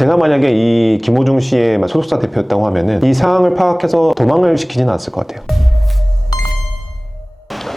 제가 만약에 이 김호중 씨의 소속사 대표였다고 하면은 이 상황을 파악해서 도망을 시키지는 않았을 것 같아요.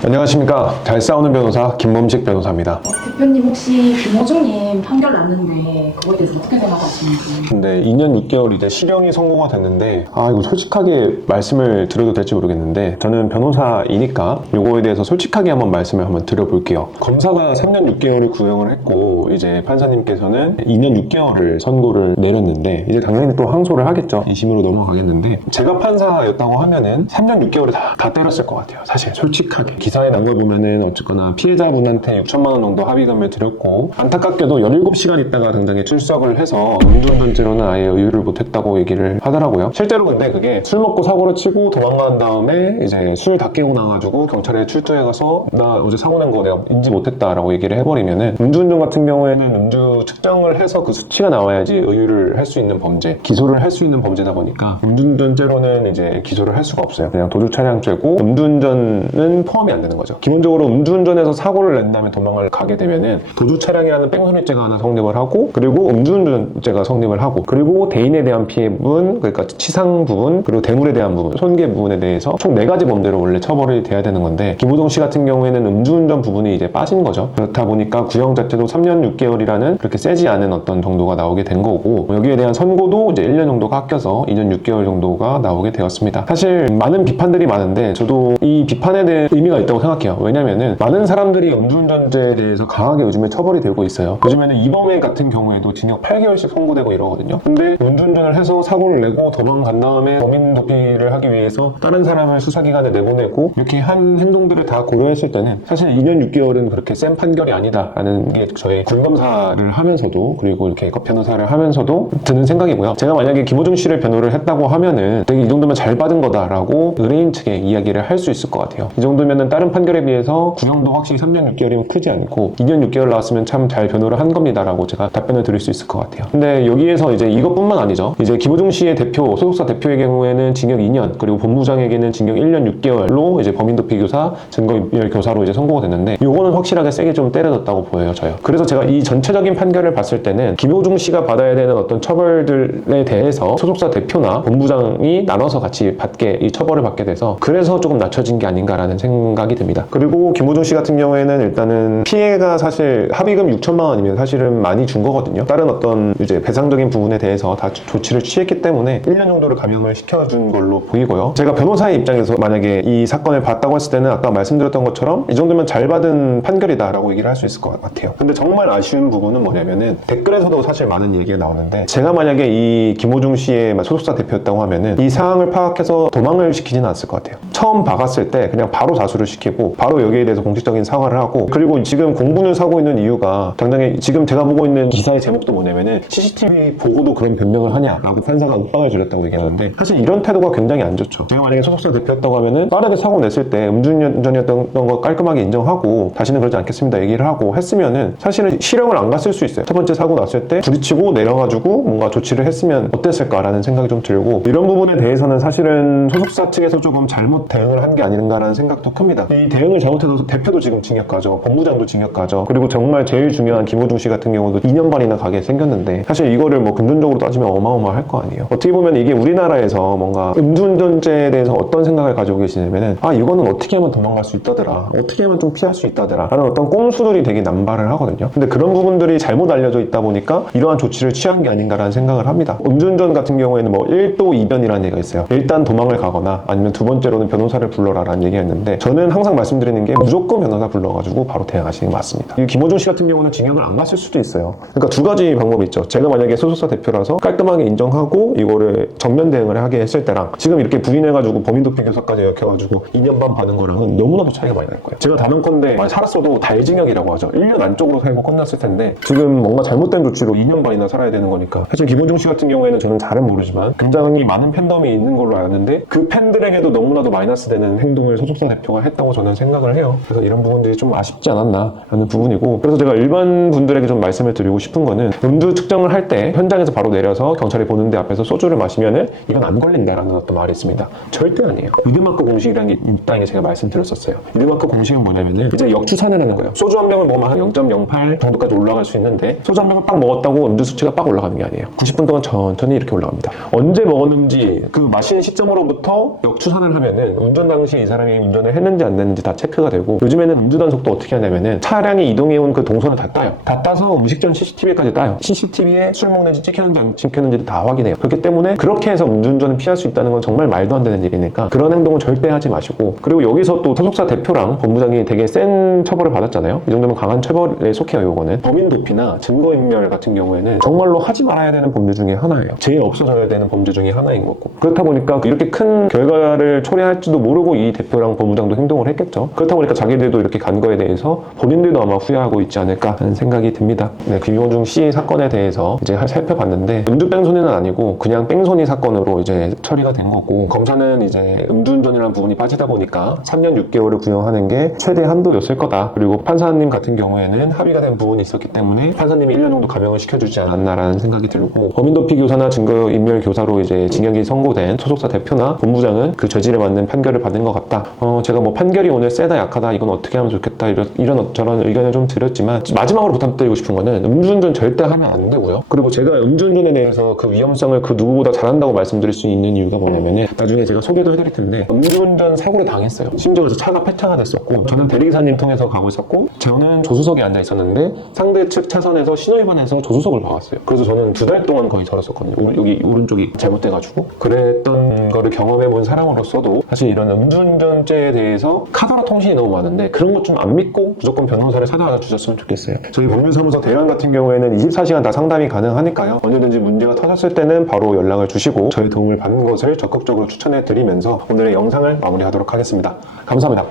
안녕하십니까. 잘 싸우는 변호사 김범식 변호사입니다. 대표님 혹시 김호중님 판결 났는데 그거에 대해서 어떻게 생각하시는지? 근데 2년 6개월 이제 실형이 선고가 됐는데 이거 솔직하게 말씀을 드려도 될지 모르겠는데 저는 변호사이니까 이거에 대해서 솔직하게 말씀을 한번 드려볼게요. 검사가 3년 6개월을 구형을 했고 이제 판사님께서는 2년 6개월을 선고를 내렸는데 이제 당연히 또 항소를 하겠죠. 2심으로 넘어가겠는데 제가 판사였다고 하면은 3년 6개월을 다 때렸을 것 같아요. 사실 솔직하게 기사에 난 거 보면은 어쨌거나 피해자분한테 6천만 원 정도 합의금을 드렸고 안타깝게도 17시간 있다가 당장에 출석을 해서 음주운전죄로는 아예 의유를 못했다고 얘기를 하더라고요. 실제로 근데 그게 술 먹고 사고를 치고 도망간 다음에 이제 술 다 깨고 나가지고 경찰에 출두해가서 나 어제 사고 낸 거 내가 인지 못했다라고 얘기를 해버리면은 음주운전 같은 경우에는 음주 측정을 해서 그 수치가 나와야지 의유를 할 수 있는 범죄, 기소를 할 수 있는 범죄다 보니까 음주운전죄로는 이제 기소를 할 수가 없어요. 그냥 도주차량죄고 음주운전은 포함이 안 되는 거죠. 기본적으로 음주운전에서 사고를 낸 다음에 도망을 가게 되면은 도주차량이라는 뺑소니죄가 하나 성립을 하고 그리고 음주운전죄가 성립을 하고 그리고 대인에 대한 피해 부분, 그러니까 치상 부분, 그리고 대물에 대한 부분, 손괴 부분에 대해서 총 4가지 범죄로 원래 처벌이 돼야 되는 건데 김호중 씨 같은 경우에는 음주운전 부분이 이제 빠진 거죠. 그렇다 보니까 구형 자체도 3년 6개월이라는 그렇게 세지 않은 어떤 정도가 나오게 된 거고 여기에 대한 선고도 이제 1년 정도가 깎여서 2년 6개월 정도가 나오게 되었습니다. 사실 많은 비판들이 많은데 저도 이 비판에 대한 의미가 있다고 생각해요. 왜냐면은 많은 사람들이 음주운전죄에 대해서 강하게 요즘에 처벌이 되고 있어요. 요즘에는 이범애 같은 경우에도 징역 8개월씩 선고되고 이러거든요. 근데 음주운전을 해서 사고를 내고 도망간 다음에 범인 도피를 하기 위해서 다른 사람을 수사기관에 내보내고 이렇게 한 행동들을 다 고려했을 때는 사실 2년 6개월은 그렇게 센 판결이 아니다라는 게 저의 군검사를 하면서도 그리고 이렇게 변호사를 하면서도 드는 생각이고요. 제가 만약에 김호중 씨를 변호를 했다고 하면은 되게 이 정도면 잘 받은 거다라고 의뢰인 측에 이야기를 할 수 있을 것 같아요. 이 정도면은 다른 판결에 비해서 구형도 확실히 3년 6개월이면 크지 않고 2년 6개월 나왔으면 참 잘 변호를 한 겁니다 라고 제가 답변을 드릴 수 있을 것 같아요. 근데 여기에서 이제 이것뿐만 아니죠. 이제 김호중 씨의 대표, 소속사 대표의 경우에는 징역 2년 그리고 본부장에게는 징역 1년 6개월로 이제 범인도피교사, 증거인멸교사로 이제 선고가 됐는데 요거는 확실하게 세게 좀 때려졌다고 보여요, 저요. 그래서 제가 이 전체적인 판결을 봤을 때는 김호중 씨가 받아야 되는 어떤 처벌들에 대해서 소속사 대표나 본부장이 나눠서 같이 이 처벌을 받게 돼서 그래서 조금 낮춰진 게 아닌가라는 생각이 듭니다. 그리고 김호중 씨 같은 경우에는 일단은 피해가 사실 합의금 6천만 원이면 사실은 많이 준 거거든요. 다른 어떤 이제 배상적인 부분에 대해서 다 조치를 취했기 때문에 1년 정도를 감형을 시켜준 걸로 보이고요. 제가 변호사의 입장에서 만약에 이 사건을 봤다고 했을 때는 아까 말씀드렸던 것처럼 이 정도면 잘 받은 판결이다 라고 얘기를 할 수 있을 것 같아요. 근데 정말 아쉬운 부분은 뭐냐면은 댓글에서도 사실 많은 얘기가 나오는데 제가 만약에 이 김호중 씨의 소속사 대표였다고 하면은 이 상황을 파악해서 도망을 시키지는 않았을 것 같아요. 처음 박았을 때 그냥 바로 자수를 시키고 바로 여기에 대해서 공식적인 사과를 하고 그리고 지금 공분을 사고 있는 이유가 당장에 지금 제가 보고 있는 기사의 제목도 뭐냐면은 CCTV 보고도 그런 변명을 하냐라고 판사가 윽박을 지렸다고 얘기하는데 사실 이런 태도가 굉장히 안 좋죠. 제가 만약에 소속사 대표였다고 하면은 빠르게 사고 냈을 때 음주운전이었던 거 깔끔하게 인정하고 다시는 그러지 않겠습니다 얘기를 하고 했으면은 사실은 실형을 안 갔을 수 있어요. 첫 번째 사고 났을 때 부딪히고 내려가지고 뭔가 조치를 했으면 어땠을까라는 생각이 좀 들고 이런 부분에 대해서는 사실은 소속사 측에서 조금 잘못 대응을 한 게 아닌가라는 생각도 큽니다. 이 대응을 잘못해서 대표도 지금 징역 가죠. 본부장도 징역 가죠. 그리고 정말 제일 중요한 김호중 씨 같은 경우도 2년 반이나 가게 생겼는데 사실 이거를 뭐 금전적으로 따지면 어마어마할 거 아니에요. 어떻게 보면 이게 우리나라에서 뭔가 음주운전죄에 대해서 어떤 생각을 가지고 계시냐면은 이거는 어떻게 하면 도망갈 수 있다더라. 어떻게 하면 좀 피할 수 있다더라. 라는 어떤 꼼수들이 되게 남발을 하거든요. 근데 그런 부분들이 잘못 알려져 있다 보니까 이러한 조치를 취한 게 아닌가라는 생각을 합니다. 음주운전 같은 경우에는 뭐 1도 2변이라는 얘기가 있어요. 일단 도망을 가거나 아니면 두 번째로는 변호사를 불러라라는 얘기였는데 저는 항상 말씀드리는 게 무조건 변호사 불러가지고 바로 대응하시는 게 맞습니다. 이 김호중 씨 같은 경우는 징역을 안 갔을 수도 있어요. 그러니까 두 가지 방법이 있죠. 제가 만약에 소속사 대표라서 깔끔하게 인정하고 이거를 정면 대응을 하게 했을 때랑 지금 이렇게 부인해가지고 범인도피교사까지 이렇게해가지고 2년 반 받은 거랑은 너무나도 차이가 많이 날 거예요. 제가 단언컨대 살았어도 달징역이라고 하죠. 1년 안쪽으로 살고 끝났을 텐데 지금 뭔가 잘못된 조치로 2년 반이나 살아야 되는 거니까 사실 김호중 씨 같은 경우에는 저는 잘은 모르지만 굉장히 많은 팬덤이 있는 걸로 아는데 그 팬들에게도 너무나도 마이너스 되는 행동을 소속사 대표가 했다고 했다고 저는 생각을 해요. 그래서 이런 부분들이 좀 아쉽지 않았나 라는 부분이고, 그래서 제가 일반 분들에게 좀 말씀을 드리고 싶은 거는 음주 측정을 할 때 현장에서 바로 내려서 경찰이 보는데 앞에서 소주를 마시면은 이건 안 걸린다라는 어떤 말이 있습니다. 절대 아니에요. 미드마크 공식이라는 게 있다는 게 제가 말씀드렸었어요. 미드마크 공식은 뭐냐면은 이제 역추산을 하는 거예요. 소주 한 병을 먹으면 한 0.08 정도까지 올라갈 수 있는데, 소주 한 병을 빡 먹었다고 음주 수치가 빡 올라가는 게 아니에요. 90분 동안 천천히 이렇게 올라갑니다. 언제 먹었는지 그 마시는 시점으로부터 역추산을 하면은 운전 당시 이 사람이 운전을 했는지 안 했는지 다 체크가 되고, 요즘에는 음주 단속도 어떻게 하냐면은 차량이 이동해온 그 동선을 다 따요. 다 따서 음식전 CCTV까지 따요. CCTV에 술 먹는지 찍혔는지 안 찍혔는지 다 확인해요. 그렇기 때문에 그렇게 해서 음주운전을 피할 수 있다는 건 정말 말도 안 되는 일이니까 그런 행동은 절대 하지 마시고, 그리고 여기서 또 소속사 대표랑 본부장이 되게 센 처벌을 받았잖아요. 이 정도면 강한 처벌에 속해요. 요거는 범인 도피나 증거인멸 같은 경우에는 정말로 하지 말아야 되는 범죄 중에 하나예요. 제일 없어져야 되는 범죄 중에 하나인 거고, 그렇다 보니까 이렇게 큰 결과를 초래할지도 모르고 이 대표랑 본부장도 행동을 했겠죠. 그렇다 보니까 자기들도 이렇게 간 거에 대해서 본인들도 아마 후회하고 있지 않을까 하는 생각이 듭니다. 네, 김효중 씨 사건에 대해서 이제 살펴봤는데, 음주 뺑소니는 아니고 그냥 뺑소니 사건으로 이제 처리가 된 거고, 검사는 이제 음주운전이라는 부분이 빠지다 보니까 3년 6개월을 구형하는 게 최대 한도였을 거다. 그리고 판사님 같은 경우에는 합의가 된 부분이 있었기 때문에 판사님이 1년 정도 감형을 시켜주지 않았나라는 생각이 들고, 범인도피 교사나 증거인멸 교사로 이제 징역이 선고된 소속사 대표나 본부장은 그 죄질에 맞는 판결을 받은 것 같다. 제가 뭐 판결이 오늘 세다 약하다 이건 어떻게 하면 좋겠다 이런 저런 의견을 좀 드렸지만, 마지막으로 부탁드리고 싶은 거는 음주운전 절대 하면 안 되고요. 그리고 제가 음주운전에 대해서 그 위험성을 그 누구보다 잘한다고 말씀드릴 수 있는 이유가 뭐냐면은, 나중에 제가 소개도 해드릴 텐데 음주운전 사고를 당했어요. 심지어 그래서 차가 폐차가 됐었고, 저는 대리기사님 통해서 가고 있었고, 저는 조수석에 앉아 있었는데 상대 측 차선에서 신호위반해서 조수석을 박았어요. 그래서 저는 2달 동안 거의 저렸었거든요. 여기 오른쪽이 잘못돼가지고. 그랬던 거를 경험해본 사람으로서도 사실 이런 음주운전죄에 대해서 카더라 통신이 너무 많은데 그런 것 좀 안 믿고 무조건 변호사를 찾아와 주셨으면 좋겠어요. 저희 법률사무소 대란 같은 경우에는 24시간 다 상담이 가능하니까요. 언제든지 문제가 터졌을 때는 바로 연락을 주시고 저희 도움을 받는 것을 적극적으로 추천해 드리면서 오늘의 영상을 마무리하도록 하겠습니다. 감사합니다.